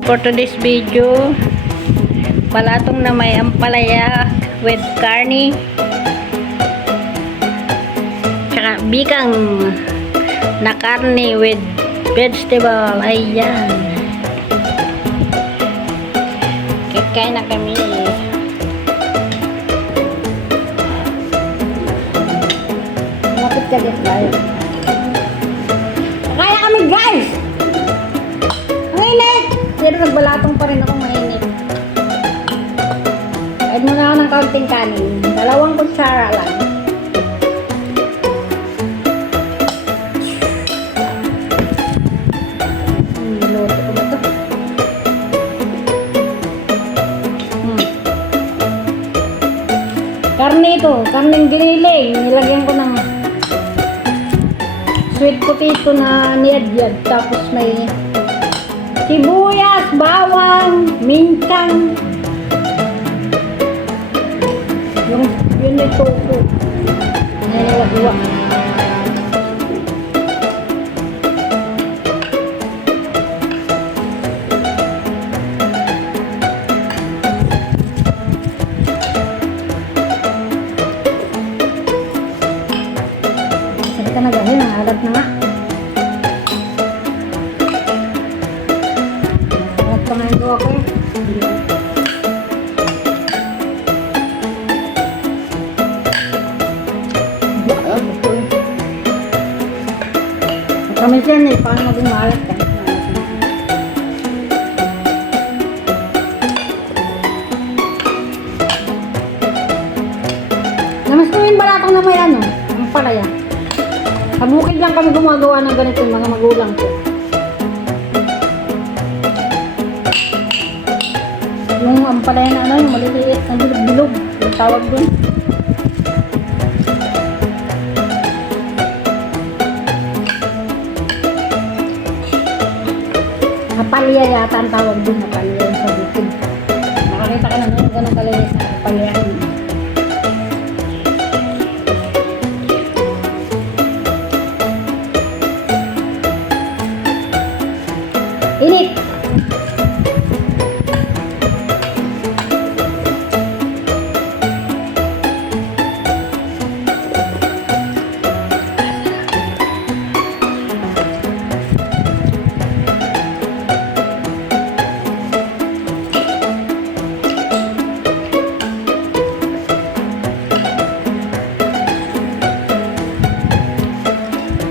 For today's video, balatong na may ampalaya with carne, tsaka bikang na karne with vegetable. Ayan, kakain na kami. Lapit ka dito tayo. Kaya kami, guys! Ang init! Pero nagbalatong pa rin ako, mainit. Add muna ako ng kaunting kanin. 2 kutsara lang. Niluto ko ba ito? Karne ito. Karneng giniling. Nilagyan ko ng sweet potato na niyadyad. Tapos may sibuyas, bawang, mincang. Yun yung tofu. Nilagwa. Sabi ka na gawin, ang alat na nga. Alat pa nga ito ako eh. Kami dyan eh, paano maging maalat ka? Namas ko yung balatang na may ano, ang palaya. Sa bukid lang kami gumagawa ng ganito yung mga magulang ko. Yung ampalaya na ano, yung maliliit, na bilog-bilog, yung tawag dun. Napalya yata ang tawag dun, napalya yung sa bukid. Nakakita ka na nun, ganun kaliit na napalya. Init!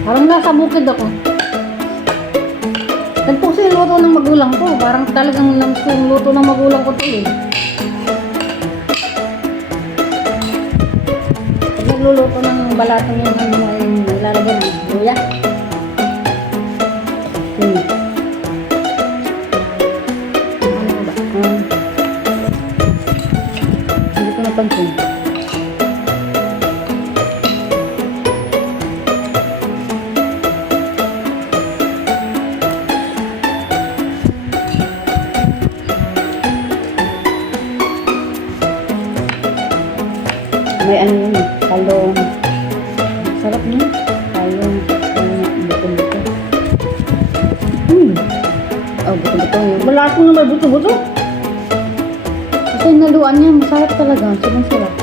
Parang nasa bukid ako. Nagpuso yung luto ng magulang ko. Parang talagang nagpuso yung luto ng magulang ko ito eh. Pag nagluluto ng balatong yung ano ay nilalagyan ng luya. Ano ba? Hindi ko napansin. May ano yun, talong. Sarap niya. Talong. Buto-buto. Oh, buto-buto yun. Balatong na may buto-buto. Kasi yung naluan niya, masarap talaga. Sobrang sarap.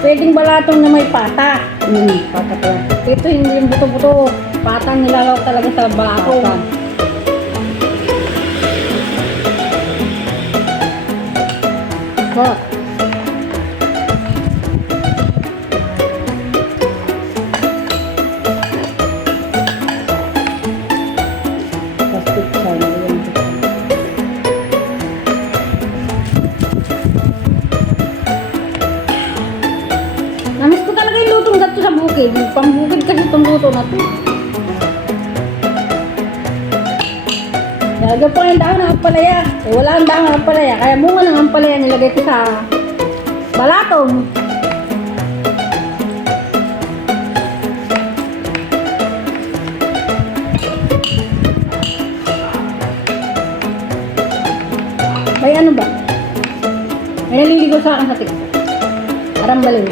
Pwedeng balatong na may pata. Pata pala. Ito hindi yung buto-buto. Patang nilalaw talaga sa balatong. Sarap. Namis ko talaga yung lutong gato sa bukid. Pambukid kasi itong luto na ito. Nalagyan po yung dahon ng ampalaya. Eh, wala ang dahon ng ampalaya. Kaya bunga ng ampalaya nilagay ko sa balatong. May ano ba? May naliligo sa akin sa TikTok. Arambalin.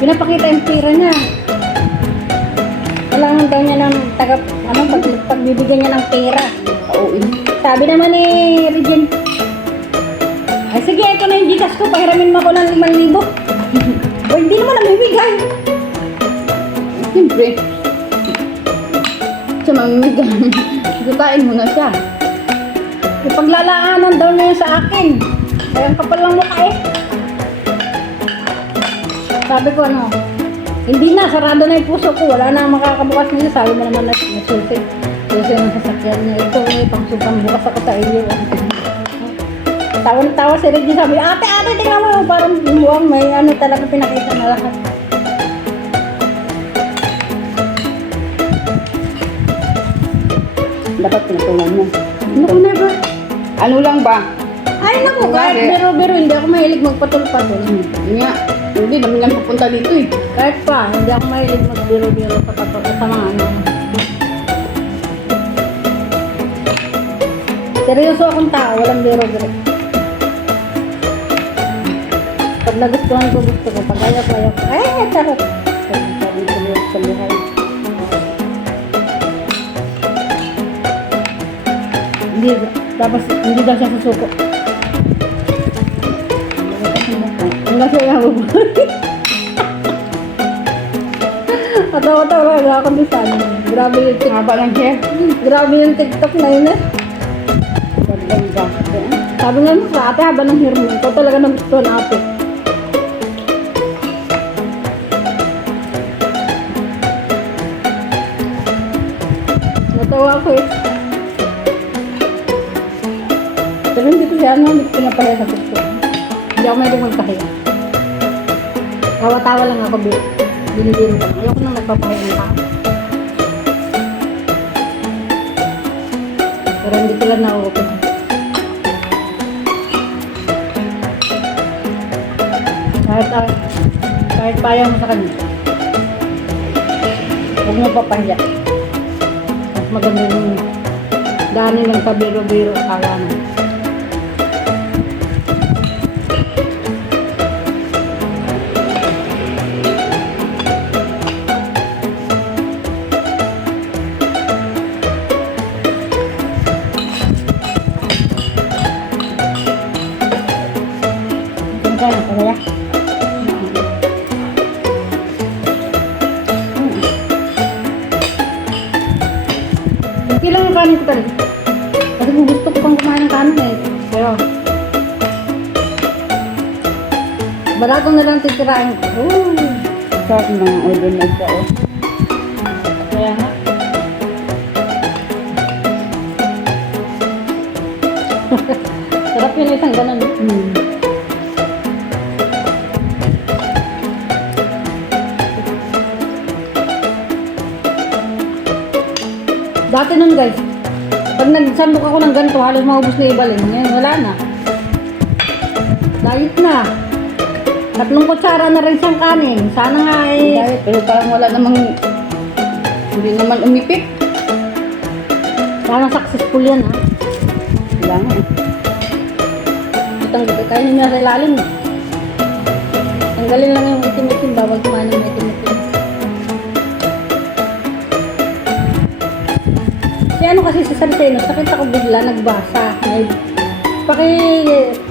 Pinapakita yung tira niya. Kailangan daw niya ng pagbibigyan niya ng pera. Oo, Sabi naman ni Regine, ay sige, ito na yung Gcash ko, pahiramin mo ako ng 5,000. O hindi naman namimigay. Siyempre. Siya mamimigay. Gutain mo na siya. Ipaglalaanan daw niya sa akin. Kaya ang kapal lang mukha eh. Sabi ko ano, hindi na, sarado na yung puso ko. Wala na makakabukas nila. Sabi mo naman na susi. Susi ng sasakyan niya. Ito may pangsutang bukas ako sa iyo. Tawa na tawa si Reggie. Sabi, ate, tingnan mo. Parang buwang may ano talaga pinakita na lahat. Dapat pinatulan mo. Naku, never. Ano lang ba? Ay, naku, kahit Bakit? biro-biro, hindi ako mahilig magpatol-patol. Yun nga. Hindi naman lang pupunta dito eh. Kahit pa, hindi ako mahilig magbiro-biro sa patol sa mga ano. Seryoso akong tao, walang biro-biro. Pag nagustuhan ko, gusto ko. Pag ayaw ko, ay, charot. Sabi ko sa buhay. Hindi, tapos hindi daw siya susuko. Wala siya yung Atawa-tawa lang ako doon sa ano. Grabe yung TikTok. Haba lang siya. Grabe yung TikTok na yun eh. Pagdang Sabi nga sa ate, haba ng hair mo. Ikaw talaga nagustuhan ate. Natawa ako eh. Pero hindi ko siya ano, hindi ko pinapahiya sa TikTok. Hindi ako may magpahiya. Tawa-tawa lang ako, binibiro ko. Ayoko nang nagpapahiya ng tao. Pero hindi sila na-open. Kahit payaw mo sa kanya, huwag mo papahiya. Mas maganda yung daanin ng kabiro-biro kaya na. Kaya na kaya. Hindi lang yung kanin ko talaga. Kasi kung gusto ko pang kumain ng kanin eh. Pero barato na lang titirain ko. Sarap ng mga order na ito. Kaya nga. Sarap yun isang ganun. Dati nun guys, pag nagsandok ako ng ganito, halos maubos na ibalin. Ngayon, wala na. Diet na. 3 kutsara na rin siyang kanin. Sana nga eh. Diet, pero parang wala namang, hindi naman umipik. Sana successful yan ha. Wala nga eh. Itang gabi, kaya niya sa ilalim. Tanggalin lang yung itim-itim, bawal kumain ng itim-itim. Si ano kasi sa Sansenos, nakita ko bigla, nagbasa.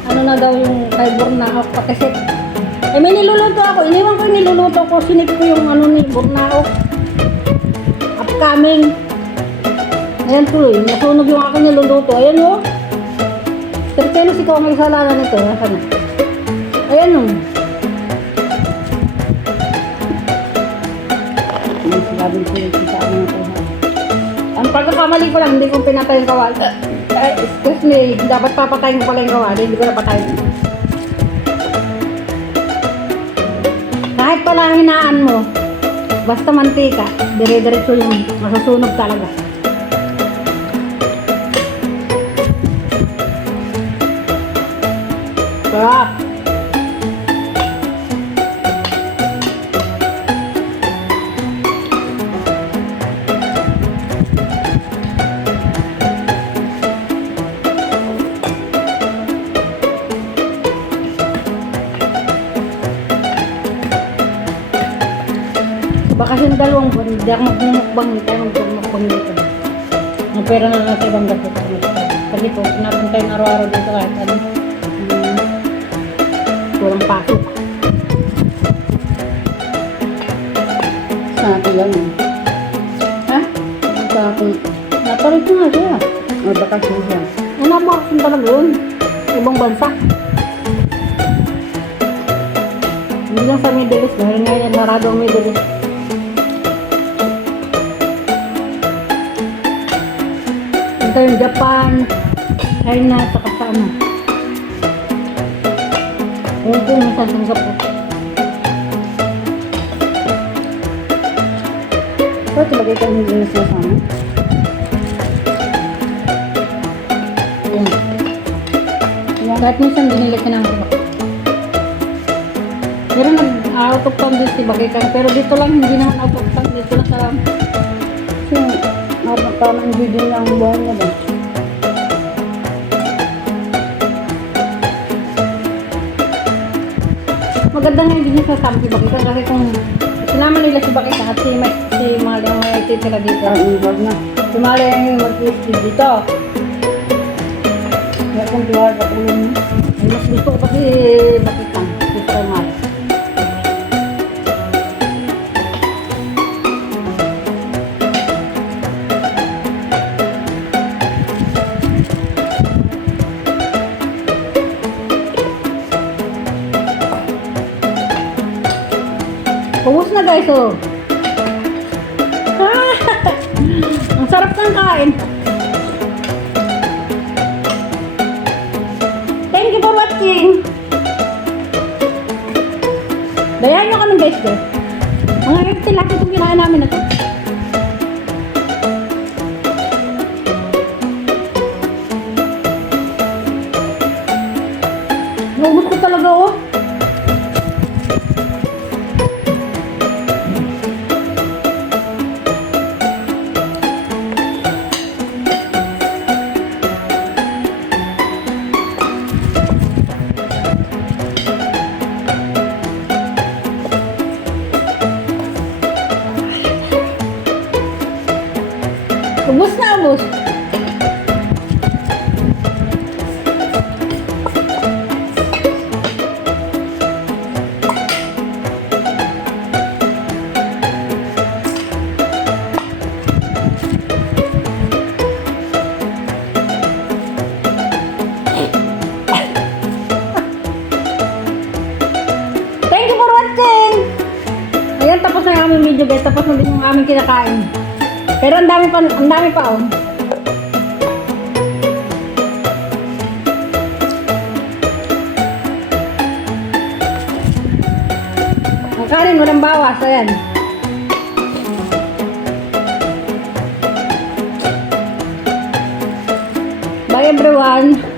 Ano na daw yung kay Bornaok, pakisit. Eh may niluluto ako, iniwan ko yung niluluto ko, sinip ko yung ano ni Bornaok. Upcoming. Ayan tuloy, nasunog yung aking niluluto. Ayan o. Sansenos, ikaw ang may kasalanan nito. Nasaan na? Ayan o. Ang sinabing ko yung sa amin ito. Ang pagkakamali ko lang, hindi ko pinatay yung kawali. Excuse me, dapat papatayin ko pala yung kawali, hindi ko napatayin. Kahit pala hinaan mo, basta mantika, dire-diretso yung masusunog talaga. Sarap! Bakasyon 2 buwan, hindi ako magmumukbang, hindi tayo magmumukbang dito. Ang pera na lang sa ibang gato. Kasi po, pinapunta yung araw-araw dito kahit ano. Walang pasok. Sa akin lang eh. Ha? Sa akin. Napalit ko nga siya. O bakasyon siya. Ano ba kasi talaga yun? Ibang bansa. Hindi lang sa Middle East. Dahil ngayon narado ang Middle East. Ito yung Japan, China, saka sa ano. Hong Kong, sa Singapore. Pwede bagay ka hindi na sa sana? Yan. Kahit minsan dinila ka ng baka. Pero nag-out of town din si Bakikan. Pero dito lang, hindi naman out of town. Dito lang sa Kasi parang video niya ang buhay niya ba? maganda nga hindi niya sasama si Bakikan. Kasi kung sinama nila si Bakikan at si Mali ang may titira dito. Wag na. Si Mali ang mag-i-stay dito. Kaya kung tiwala ka tulong mo. Ay, mas gusto ko kasi Bakikan. Gusto ko Mali. Ubus na guys, oh. Ang sarap ng kain. Thank you for watching. Dayan nyo kami guys, guys. Mga tilapia itong kinain namin na to. Naubos ko talaga, oh. Ubus na, ubus. Thank you for watching. Ayan, tapos na yung aming video guys. Tapos na din yung aming kinakain. Pero ang dami pa, oh. Ang kanin, walang bawas, ayan. Bye everyone.